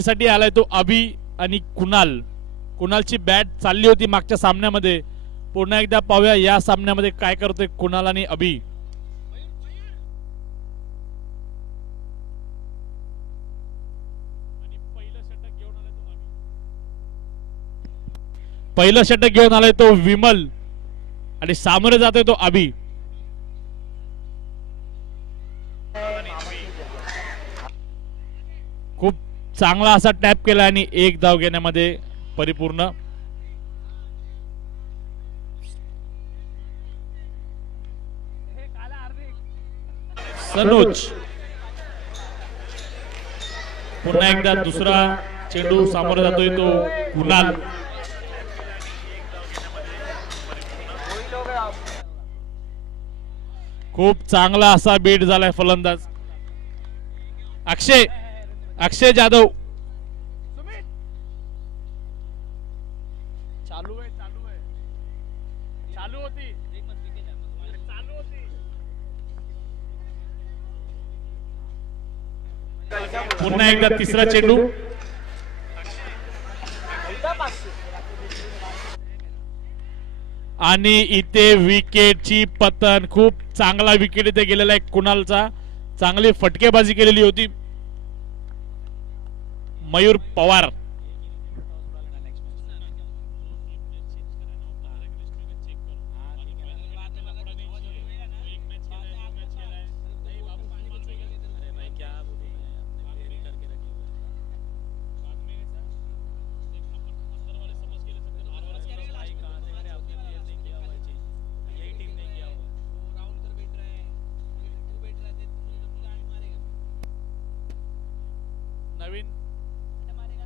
साठी आलाय तो अभि आणि कुणाल. कुणालची बॅट चालली होती मागच्या सामन्यामध्ये. पुन्हा एकदा पाहूया या सामन्यामध्ये काय करतोय कुणाल आणि अभि. पहिलं षटक घेऊन आलाय तो विमल आणि सामोरे जातोय तो अभि. खूप चांगला असा टॅप केला आणि एक धाव घेण्यामध्ये परिपूर्ण. सनोज पुन्हा एकदा दुसरा चेंडू सामोरे जातोय तो कुणाल. खूप चांगला असा बीट झालाय फलंदाज अक्षय जाधव. चालू आहे चालू होती. पुन्हा एकदा तिसरा चेंडू. आणि इथे विकेटची पतन. खूप चांगला विकेट इथे गेलेला आहे कुणालचा. चांगली फटकेबाजी केलेली होती मयूर पवार.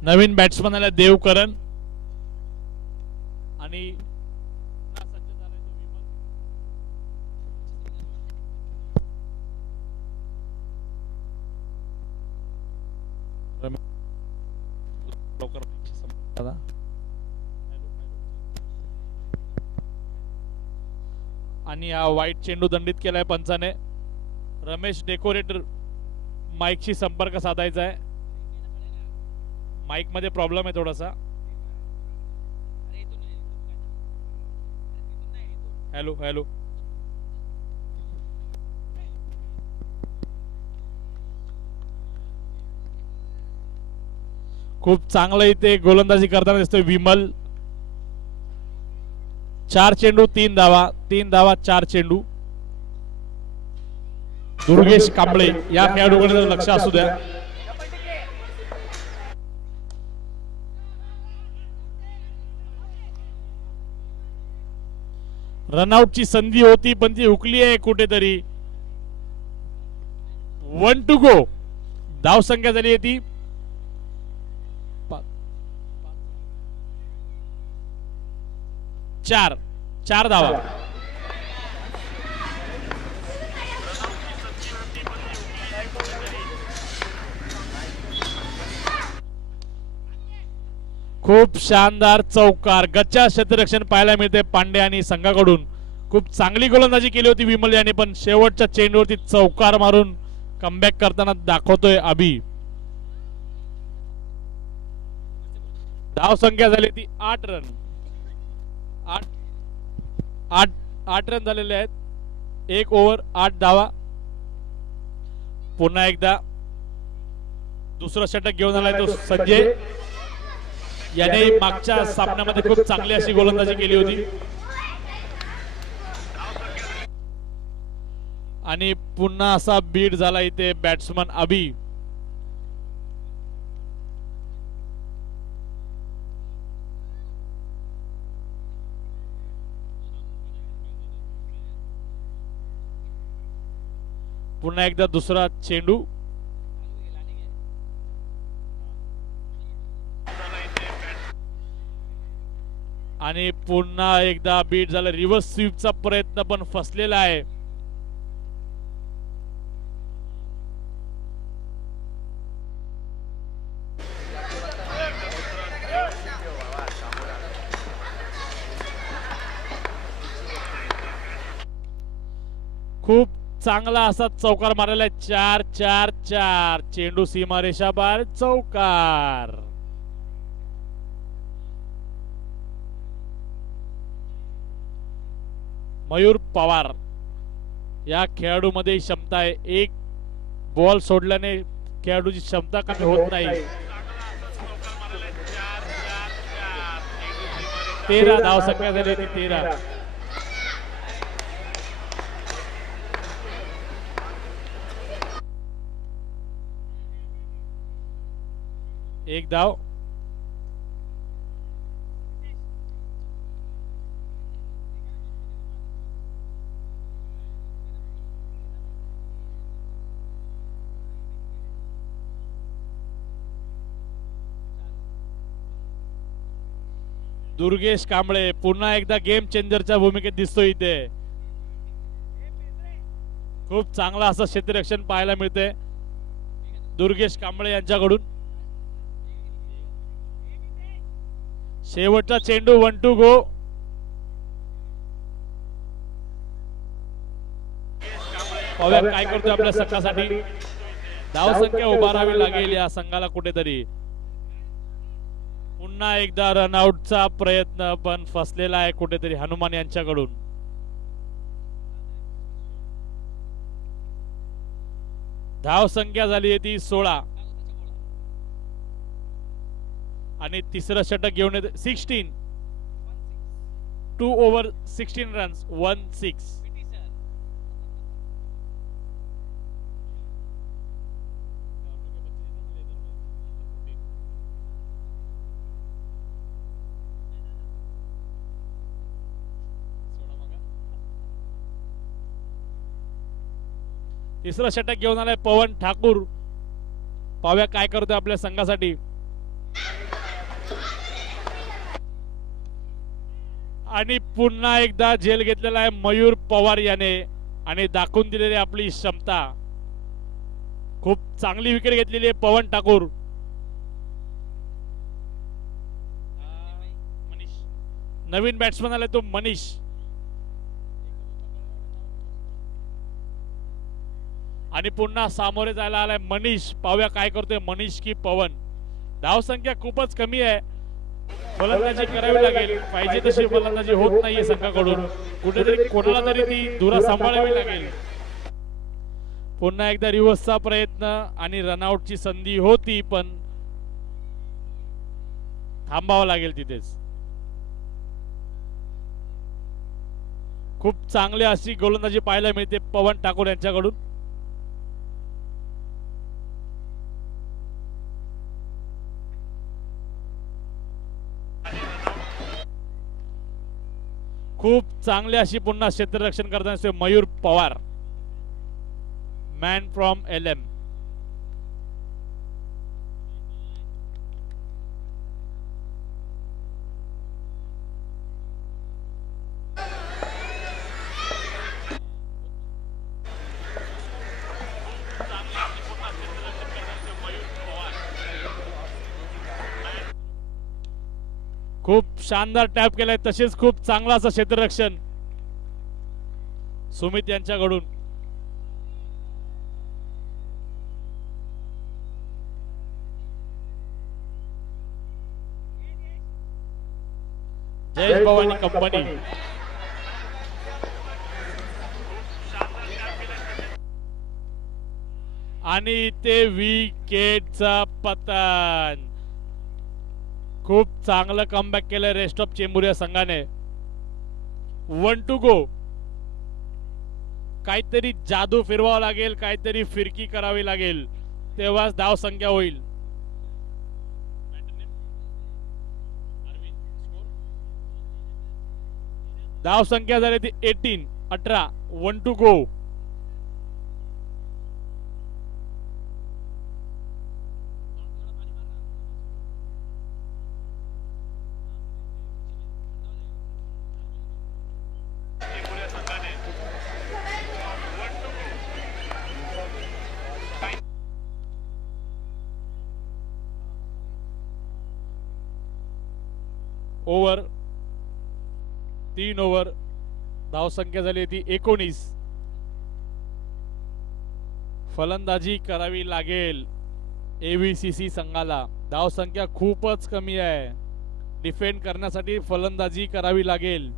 नवीन बॅट्समन आला देवकरण आणि आणि हा वाईट चेंडू दंडित केलाय पंचाने. रमेश डेकोरेटर माईकशी संपर्क साधायचा आहे. माइक मध्ये प्रॉब्लेम आहे थोडासा. Hello hello. खूप चांगलं इथे गोलंदाजी करताना दिसतोय विमल. 4 चेंडू 3 धावा 3 धावा 4 चेंडू. दुर्गेश कांबळे या खेळाडूकडे लक्ष असू द्या. रनआउटची संधी होती पण ती हुकली आहे कुठेतरी. 1 टू गो. धाव संख्या झाली आहे ती 4 धावा. खूप शानदार चौकार गच्चा क्षेत्ररक्षण पाहायला मिळते पांडे आणि संघाकडून. खूप चांगली गोलंदाजी केली होती विमल याने पण शेवटच्या चेंडूवरती चौकार मारून कमबॅक करताना दाखवतोय अभि. धाव संख्या झाली ती 8 रन. 8 रन झालेले आहेत. 1 ओव्हर 8 धावा. पुन्हा एकदा दुसरा षटक घेऊन आलाय तो संजय. याने मागच्या सामन्यामध्ये खूप चांगली अशी गोलंदाजी केली होती. आणि पुन्हा असा बीट झाला इथे बॅट्समन अभि. पुन्हा एकदा दुसरा चेंडू. आणि पुन्हा एकदा बीट झाला. रिव्हर्स स्वीपचा प्रयत्न पण फसलेला आहे. खूप चांगला असा चौकार मारलेला आहे. 4-4-4 चेंडू सीमारेषा बाहेर चौकार. मयूर पवार या खेळाडूमध्ये क्षमता आहे. एक बॉल सोडल्याने खेळाडूची क्षमता कमी होत नाही. 13 धावसंख्या झाली. 13. एक धाव. दुर्गेश कांबळे पुन्हा एकदा गेम चेंजरच्या भूमिकेत दिसतो इथे. खूप चांगला असं क्षेत्ररक्षण पाहायला मिळते दुर्गेश कांबळे यांच्याकडून. शेवटचा चेंडू 1 to go. पाहूया काय करतोय आपल्या संघासाठी. धावसंख्या उभारावी लागेल या संघाला कुठेतरी. पुन्हा एकदा रनआउटचा प्रयत्न पण फसलेला आहे कुठेतरी हनुमान यांच्याकडून. धावसंख्या झाली आहे ती 16 आणि तिसरं षटक घेऊन येते 16. 2 over 16 रन्स 1-6. तिसरं षटक घेऊन आलाय पवन ठाकूर. पाहूया काय करतोय आपल्या संघासाठी. आणि पुन्हा एकदा झेल घेतलेला आहे मयूर पवार याने आणि दाखवून दिलेली आपली क्षमता. खूप चांगली विकेट घेतलेली आहे पवन ठाकूर. नवीन बॅट्समन आलाय तो मनीष. आणि पुन्हा सामोरे जायला आलाय मनीष. पाहूया काय करतोय मनीष की पवन. धावसंख्या खूपच कमी आहे. फलंदाजी करावी लागेल. पाहिजे तशी फलंदाजी होत नाहीये संघाकडून. कुठेतरी कोणाला तरी ती धुरा सांभाळावी लागेल. पुन्हा एकदा रिव्हर्सचा प्रयत्न आणि रनआउटची संधी होती पण थांबावं लागेल तिथेच. खूप चांगली अशी गोलंदाजी पाहायला मिळते पवन ठाकूर यांच्याकडून. खूप चांगली अशी पुन्हा क्षेत्ररक्षण करताना Mayur Pawar man from LM. खूप शानदार टॅप केलाय. तसेच खूप चांगला असं क्षेत्ररक्षण सुमित यांच्याकडून. जय भवानी कंपनी. आणि ते विकेटचा पतन. खूप चांगलं कमबॅक केलं रेस्ट ऑफ चेंबूर या संघाने. 1 to go. काहीतरी जादू फिरवावं लागेल. काहीतरी फिरकी करावी लागेल तेव्हाच धाव संख्या होईल. धाव संख्या झाली ती 18. 1 to go. Over 3 over. धावसंख्या झाली ती 19. फलंदाजी करावी लागेल एव्हीसीसी संघाला. धावसंख्या खूपच कमी आहे. डिफेंड करण्यासाठी फलंदाजी करावी लागेल.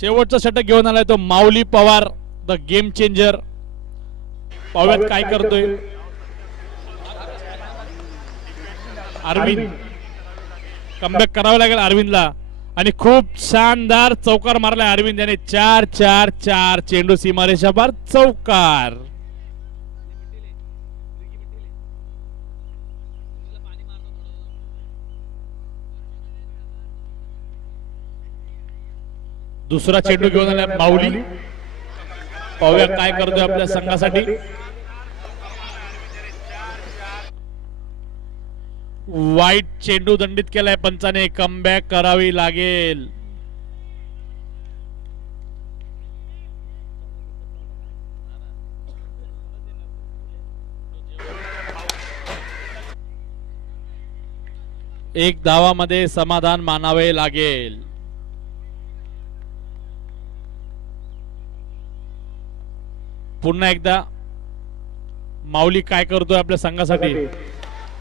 शेवटचा षटक घेऊन आलाय तो माऊली पवार, द गेम चेंजर. पाहूयात काय करतोय अरविंद. कमबॅक करावं लागेल अरविंदला आणि खूप शानदार चौकार मारलाय अरविंद याने. 4-4-4 चेंडू सीमारेषा पार चौकार. दुसरा चेंडू घेऊन आला माऊली. पाहूया काय करतोय आपल्या संघासाठी. वाईट चेंडू दंडित केलाय पंचाने. कमबॅक करावी लागेल. एक धावामध्ये समाधान मानावे लागेल. पुन्हा एकदा माऊली काय करतोय आपल्या संघासाठी.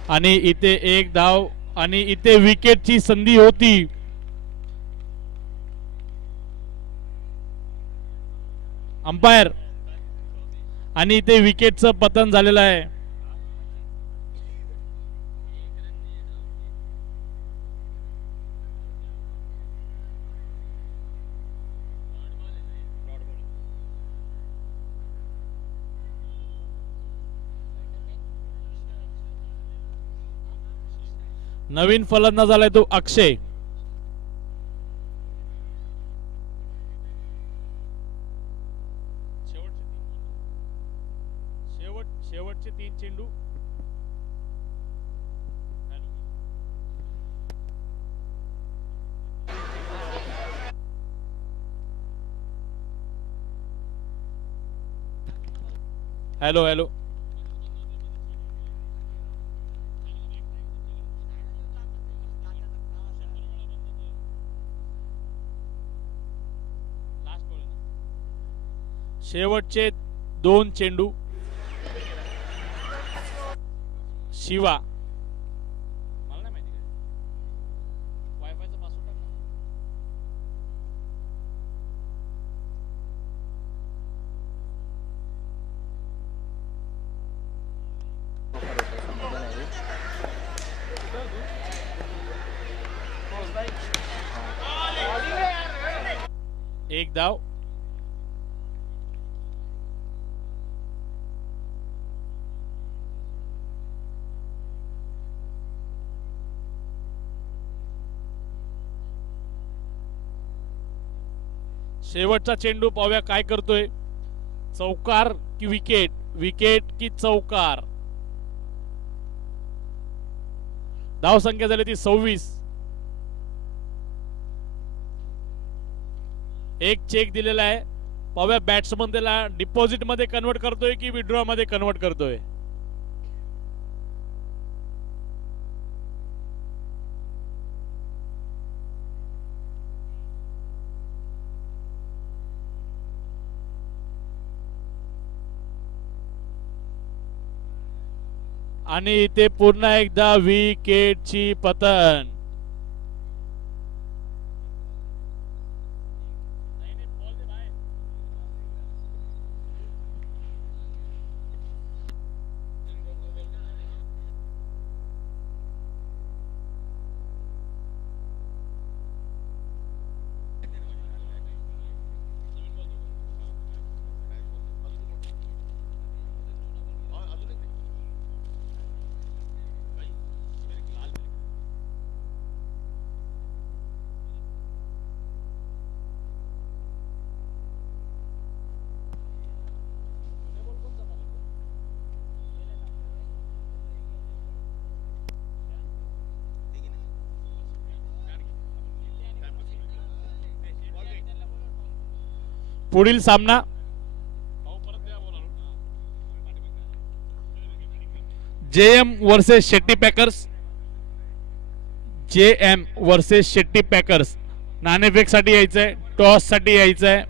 आणि इथे एक धाव आणि इथे विकेटची संधी होती. अंपायर आणि इथे विकेटचं पतन झालेलं आहे. नवीन फलंदाज आलाय तो अक्षय. शेवटचे 3 चेंडू. Hello hello. शेवटचे 2 चेंडू. शिवा मला नाही माहिती वायफायचा पासवर्ड टाक ना. एक धाव. शेवटचा चेंडू. पाहूया काय करतोय. चौकार की विकेट. विकेट की चौकार. धाव संख्या झाली ती 26. एक चेक दिलेला आहे. पाहूया बॅट्समन त्याला डिपॉझिट मध्ये कन्वर्ट करतोय की विड्रॉ मध्ये कन्वर्ट करतोय. आणि इथे पुन्हा एकदा विकेटची पतन. पुढील सामना JM versus Shetty packers. JM versus Shetty packers. नाणेफेक साठी यायचंय, टॉस साठी यायचंय.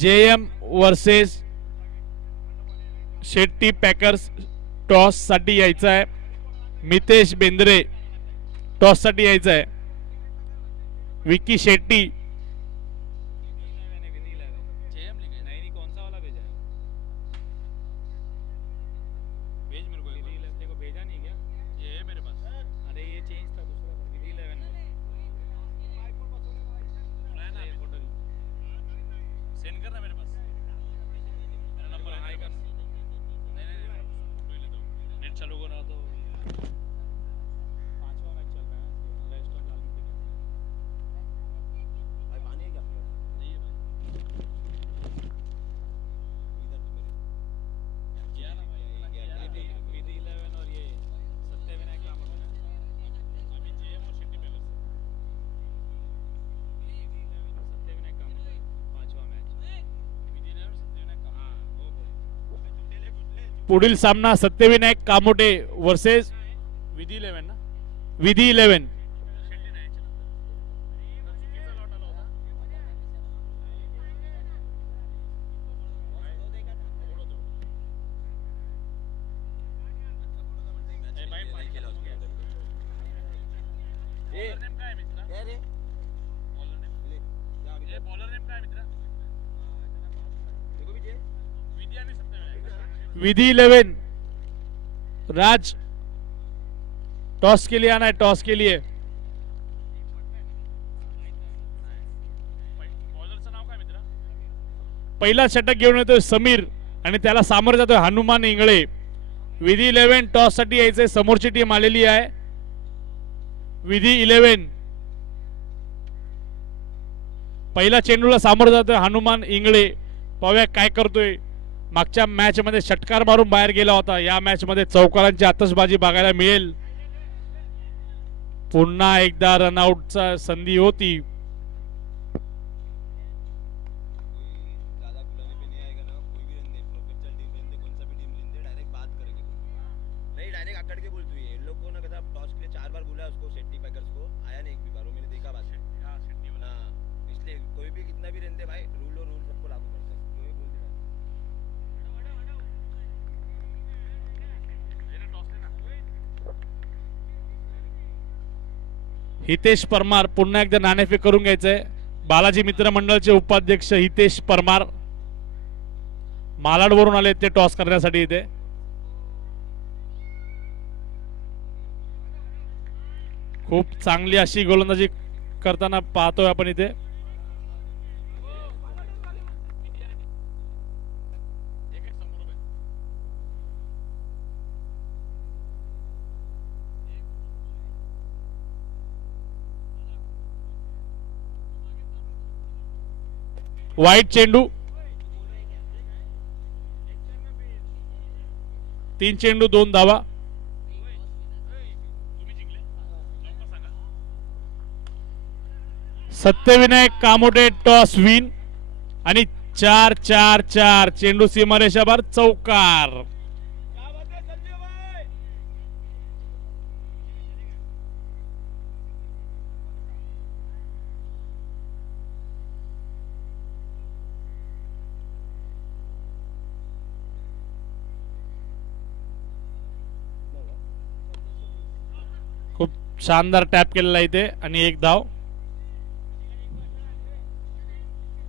JM versus Shetty packers toss साठी यायचं आहे. मितेश बेंद्रे टॉस साठी यायचं आहे. विकी शेट्टी पुढील सामना सत्यविनायक कामोटे वर्सेस विधी 11 ना विधी 11. विधी 11 राज टॉस के लिए आना है. टॉस के लिए पहिला षटक घेऊन येतोय समीर आणि त्याला सामोरं जातोय हनुमान इंगळे. विधी 11 टॉस साठी यायचंय. समोरची टीम आलेली आहे. विधी 11 पहिला चेंडूला सामोरं जातोय हनुमान इंगळे. पाहूया काय करतोय. मागच्या मॅच मध्ये षटकार मारून बाहेर गेला होता. या मॅच मध्ये चौकारांची आतषबाजी बघायला मिळेल. पुन्हा एकदा रनआउटचा संधी होती. हितेश परमार पुन्हा एकदा नाणेफेक करून घ्यायचंय. बालाजी मित्र मंडळाचे उपाध्यक्ष हितेश परमार मालाडवरून आले ते टॉस करण्यासाठी. इथे खूप चांगली अशी गोलंदाजी करताना पाहतोय आपण इथे. वाईट चेंडू. 3 चेंडू 2 धावा. सत्यविनायक कामोटे टॉस विन आणि 4-4-4 चेंडू सीमारेषाबाहेर चौकार. खूप शानदार टॅप केलेला इथे आणि 1 धाव.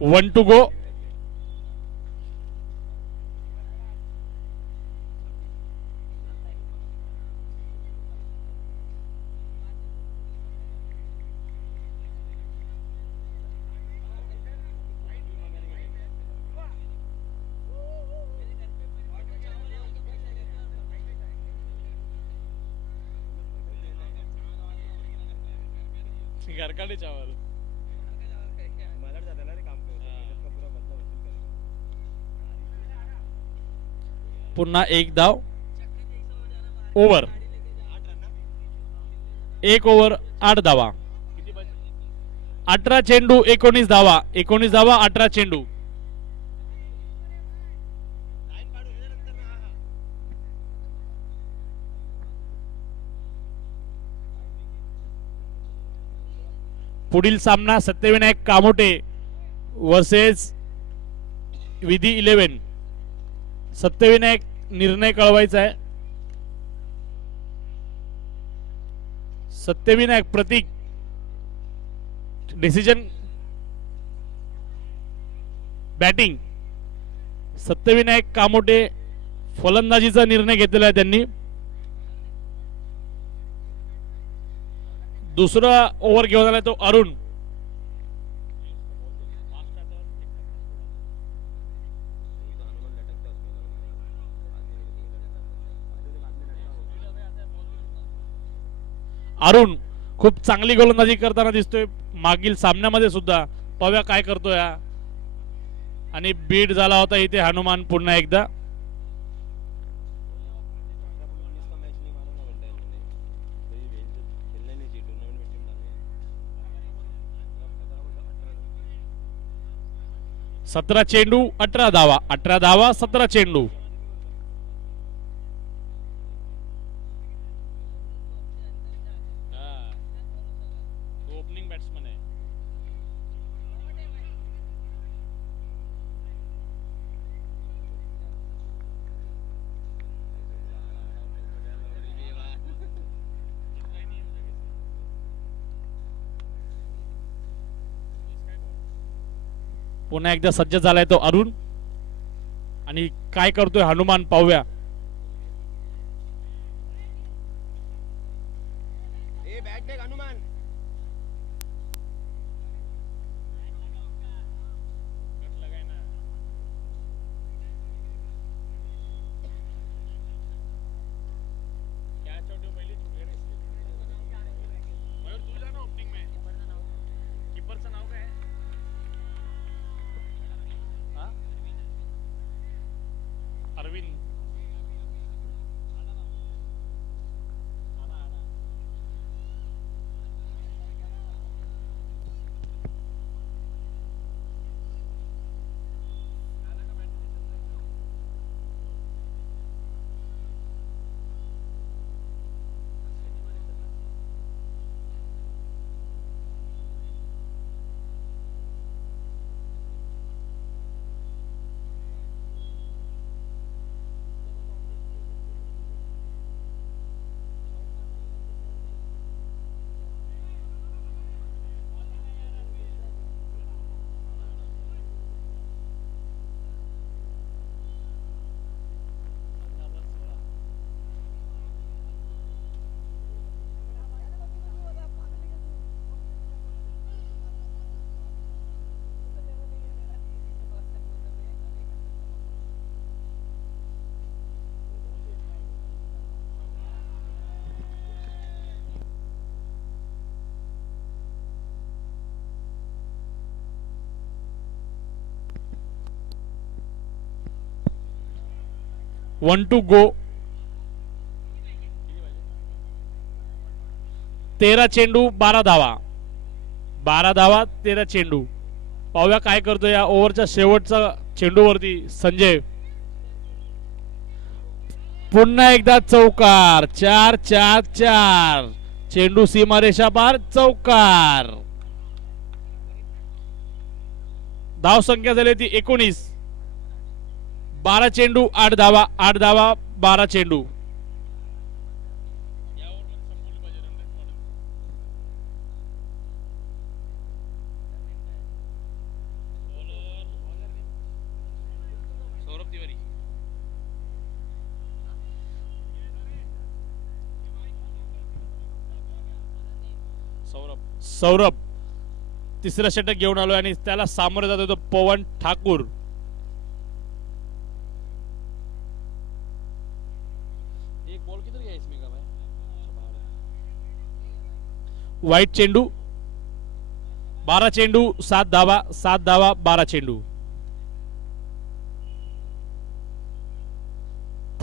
1 to go. घरकाले चावल पुन्हा 1 धाव. ओव्हर 1 ओव्हर 8 धावा. 18 चेंडू 19 धावा. 19 धावा 18 चेंडू. पुढील सामना सत्यविनायक कामोटे वर्सेस विधी 11. सत्यविनायक निर्णय कळवायचा आहे. सत्यविनायक प्रतीक डिसिजन बॅटिंग. सत्यविनायक कामोटे फलंदाजीचा निर्णय घेतलेला आहे त्यांनी. दुसरा ओव्हर घेऊन आला तो अरुण. अरुण खूप चांगली गोलंदाजी करताना दिसतोय मागील सामन्यामध्ये सुद्धा. पाहूया काय करतोय. आणि बीट झाला होता इथे हनुमान पुन्हा एकदा. सतरा चेंडू 18 धावा. 18 धावा 17 चेंडू. ओपनिंग बॅट्समन आहे. पुन्हा एकदा सज्ज झालाय तो अरुण. आणि काय करतोय हनुमान पाहूया. अरविंद. One to go. 13 चेंडू 12 धावा. 12 धावा 13 चेंडू. पाहूया काय करतो या ओव्हरच्या शेवटचा चेंडूवरती संजय. पुन्हा एकदा चौकार. 4-4-4. चेंडू सीमारेषा पार. चौकार. धाव संख्या झाली ती 19. 12 चेंडू 8 धावा. 8 धावा 12 चेंडू. सौरभ तिसरा षटक घेऊन आलोय आणि त्याला सामोरे जातो तो पवन ठाकूर. एक बॉल किधर गया इसमें का भाई. वाईट चेंडू. 12 चेंडू 7 धावा. 7 धावा 12 चेंडू.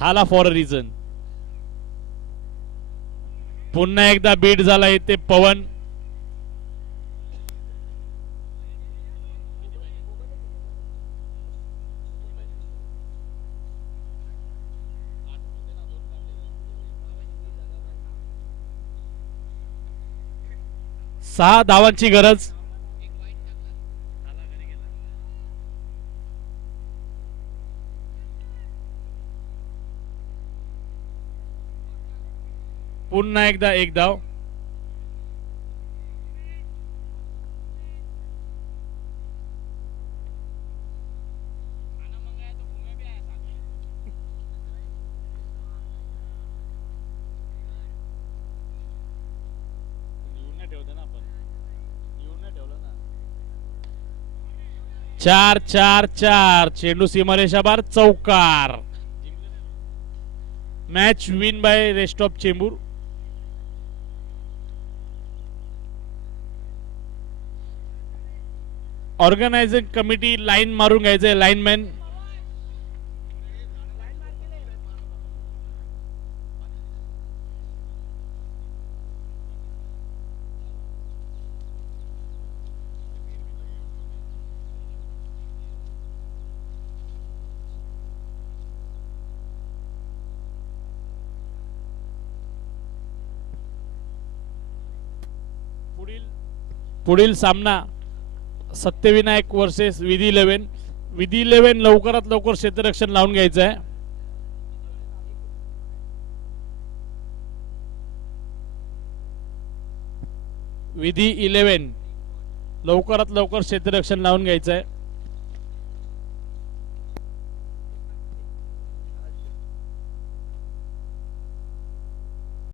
थाला फॉर अ रिझन. पुन्हा एकदा बीट झाला इथे पवन. 6 धावांची गरज. पुन्हा एकदा एक धाव. चार चार चार. चेंडू सीमारेषाबार. चौकार. Match win bye rest of Chembur. Organising committee line मारून घ्यायचंय. लाईनमॅन पुढील सामना सत्यविनायक वर्सेस विधी 11. विधी 11 लवकरात लवकर क्षेत्ररक्षण लावून घ्यायचं आहे. विधी 11 लवकरात लवकर क्षेत्ररक्षण लावून घ्यायचं आहे.